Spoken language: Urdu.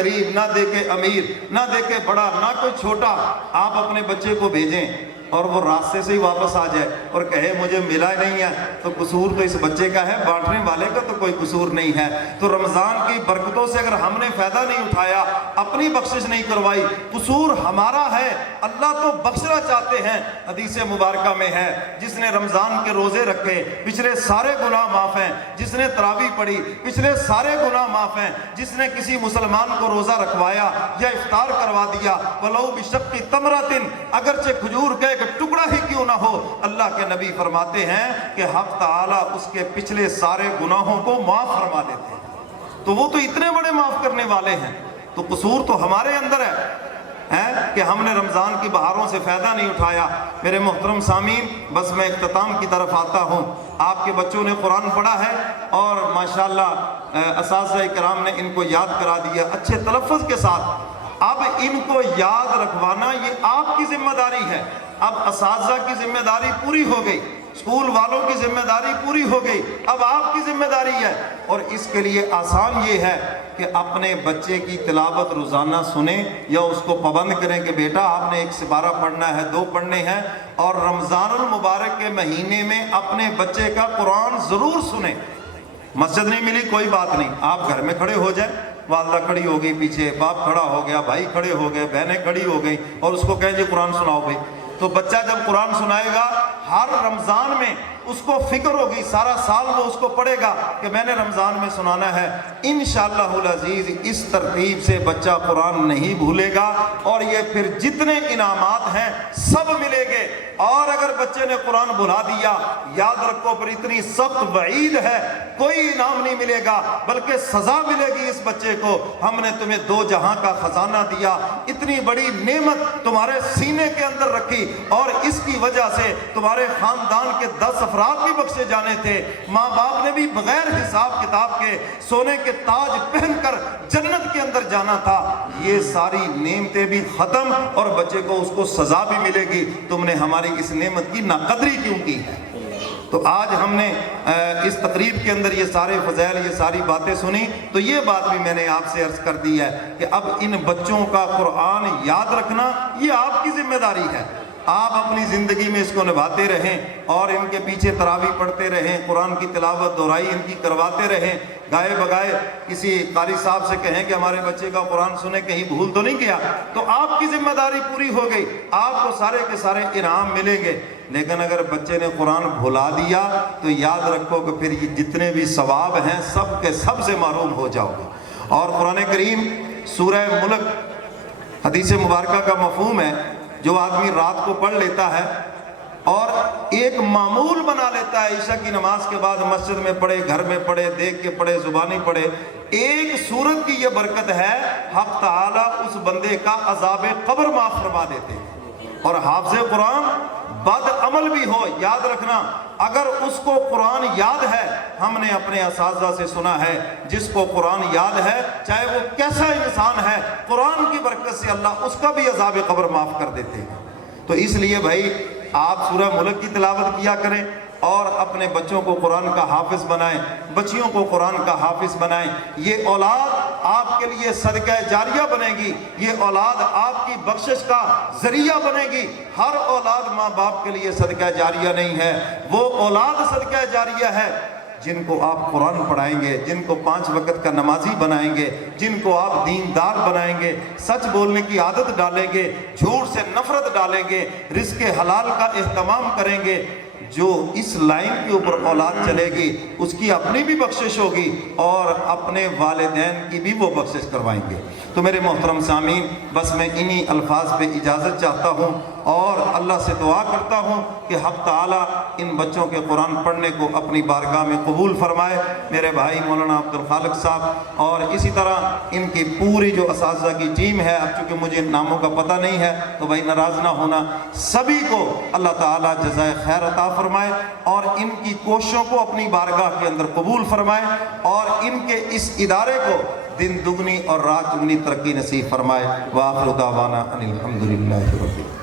غریب، نہ دیکھے امیر، نہ دیکھے بڑا، نہ کوئی چھوٹا، آپ اپنے بچے کو بھیجیں اور وہ راستے سے ہی واپس آ جائے اور کہے مجھے ملا نہیں ہے، تو قصور تو اس بچے کا ہے، بانٹنے والے کا تو کوئی قصور نہیں ہے۔ تو رمضان کی برکتوں سے اگر ہم نے فائدہ نہیں اٹھایا، اپنی بخشش نہیں کروائی، قصور ہمارا ہے۔ اللہ تو بخشنا چاہتے ہیں، حدیث مبارکہ میں ہے جس نے رمضان کے روزے رکھے پچھلے سارے گناہ معاف ہیں، جس نے تراویح پڑھی پچھلے سارے گناہ معاف ہیں، جس نے کسی مسلمان کو روزہ رکھوایا یا افطار کروا دیا، وَلَوْ بِشَقِّ تَمْرَةٍ، اگرچہ کھجور کا ایک ٹکڑا ہی کیوں نہ ہو، اللہ کے نبی فرماتے ہیں کہ حق تعالیٰ اس کے پچھلے سارے گناہوں کو معاف فرما دیتے ہیں۔ تو وہ تو اتنے بڑے معاف کرنے والے ہیں، تو قصور تو ہمارے اندر ہے کہ ہم نے رمضان کی بہاروں سے فائدہ نہیں اٹھایا۔ میرے محترم سامعین، بس میں اختتام کی طرف آتا ہوں۔ آپ کے بچوں نے قرآن پڑھا ہے اور ماشاءاللہ اساتذہ کرام نے ان کو یاد کرا دیا اچھے تلفظ کے ساتھ۔ اب ان کو یاد رکھوانا یہ آپ کی ذمہ داری ہے۔ اب اساتذہ کی ذمہ داری پوری ہو گئی، اسکول والوں کی ذمہ داری پوری ہو گئی، اب آپ کی ذمہ داری ہے۔ اور اس کے لیے آسان یہ ہے کہ اپنے بچے کی تلاوت روزانہ سنیں یا اس کو پابند کریں کہ بیٹا آپ نے 1 سپارہ پڑھنا ہے، 2 پڑھنے ہیں، اور رمضان المبارک کے مہینے میں اپنے بچے کا قرآن ضرور سنیں۔ مسجد نہیں ملی کوئی بات نہیں، آپ گھر میں کھڑے ہو جائیں، والدہ کھڑی ہو گئی پیچھے، باپ کھڑا ہو گیا، بھائی کھڑے ہو گئے، بہنیں کھڑی ہو گئی، اور اس کو کہیں جی قرآن سناؤ بھائی۔ تو بچہ جب قرآن سنائے گا، ہر رمضان میں اس کو فکر ہوگی، سارا سال وہ اس کو پڑھے گا کہ میں نے رمضان میں سنانا ہے۔ انشاءاللہ العزیز اس ترتیب سے بچہ قرآن نہیں بھولے گا، اور یہ پھر جتنے انعامات ہیں سب ملے گے۔ اور اگر بچے نے قرآن بھلا دیا، یاد رکھو پھر اتنی سخت وعید ہے، کوئی انعام نہیں ملے گا بلکہ سزا ملے گی اس بچے کو۔ ہم نے تمہیں 2 جہاں کا خزانہ دیا، اتنی بڑی نعمت تمہارے سینے کے اندر رکھی، اور اس کی وجہ سے تمہارے خاندان کے 10 افراد بھی بخشے جانے تھے، ماں باپ نے بھی بغیر حساب کتاب کے سونے کے تاج پہن کر جنت کے اندر جانا تھا۔ یہ ساری نعمتیں بھی ختم، اور بچے کو اس کو سزا بھی ملے گی، تم نے ہماری اس نعمت کی ناقدری کیوں کی ہے۔ تو آج ہم نے اس تقریب کے اندر یہ سارے فضائل، یہ ساری باتیں سنی، تو یہ بات بھی میں نے آپ سے عرض کر دی ہے کہ اب ان بچوں کا قرآن یاد رکھنا یہ آپ کی ذمہ داری ہے۔ آپ اپنی زندگی میں اس کو نبھاتے رہیں، اور ان کے پیچھے تراویح پڑھتے رہیں، قرآن کی تلاوت دہرائی ان کی کرواتے رہیں۔ گائے بگائے کسی قاری صاحب سے کہیں کہ ہمارے بچے کا قرآن سنیں، کہیں بھول تو نہیں گیا، تو آپ کی ذمہ داری پوری ہو گئی، آپ کو سارے کے سارے انعام ملیں گے۔ لیکن اگر بچے نے قرآن بھلا دیا تو یاد رکھو کہ پھر یہ جتنے بھی ثواب ہیں سب کے سب سے محروم ہو جاؤ گے۔ اور قرآن کریم سورہ ملک حدیث مبارکہ کا مفہوم ہے، جو آدمی رات کو پڑھ لیتا ہے اور ایک معمول بنا لیتا ہے، عشاء کی نماز کے بعد مسجد میں پڑھے، گھر میں پڑھے، دیکھ کے پڑھے، زبانی پڑھے، ایک سورت کی یہ برکت ہے، حق تعالیٰ اس بندے کا عذاب قبر معاف فرما دیتے ہیں۔ اور حافظ قرآن بد عمل بھی ہو، یاد رکھنا، اگر اس کو قرآن یاد ہے، ہم نے اپنے اساتذہ سے سنا ہے، جس کو قرآن یاد ہے چاہے وہ کیسا انسان ہے، قرآن کی برکت سے اللہ اس کا بھی عذاب قبر معاف کر دیتے ہیں۔ تو اس لیے بھائی آپ سورہ ملک کی تلاوت کیا کریں، اور اپنے بچوں کو قرآن کا حافظ بنائیں، بچیوں کو قرآن کا حافظ بنائیں۔ یہ اولاد آپ کے لیے صدقہ جاریہ بنے گی، یہ اولاد آپ کی بخشش کا ذریعہ بنے گی۔ ہر اولاد ماں باپ کے لیے صدقہ جاریہ نہیں ہے، وہ اولاد صدقہ جاریہ ہے جن کو آپ قرآن پڑھائیں گے، جن کو 5 وقت کا نمازی بنائیں گے، جن کو آپ دیندار بنائیں گے، سچ بولنے کی عادت ڈالیں گے، جھوٹ سے نفرت ڈالیں گے، رزق حلال کا اہتمام کریں گے۔ جو اس لائن کے اوپر اولاد چلے گی اس کی اپنی بھی بخشش ہوگی، اور اپنے والدین کی بھی وہ بخشش کروائیں گے۔ تو میرے محترم سامعین، بس میں انہی الفاظ پہ اجازت چاہتا ہوں، اور اللہ سے دعا کرتا ہوں کہ حق تعالیٰ ان بچوں کے قرآن پڑھنے کو اپنی بارگاہ میں قبول فرمائے۔ میرے بھائی مولانا عبدالخالق صاحب اور اسی طرح ان کی پوری جو اساتذہ کی ٹیم ہے، اب چونکہ مجھے ناموں کا پتہ نہیں ہے تو بھائی ناراض نہ ہونا، سبھی کو اللہ تعالیٰ جزائے خیر عطا فرمائے، اور ان کی کوششوں کو اپنی بارگاہ کے اندر قبول فرمائے، اور ان کے اس ادارے کو دن دگنی اور رات چگنی ترقی نصیب فرمائے۔ وآخر دعوانا ان الحمدللہ رب العالمین۔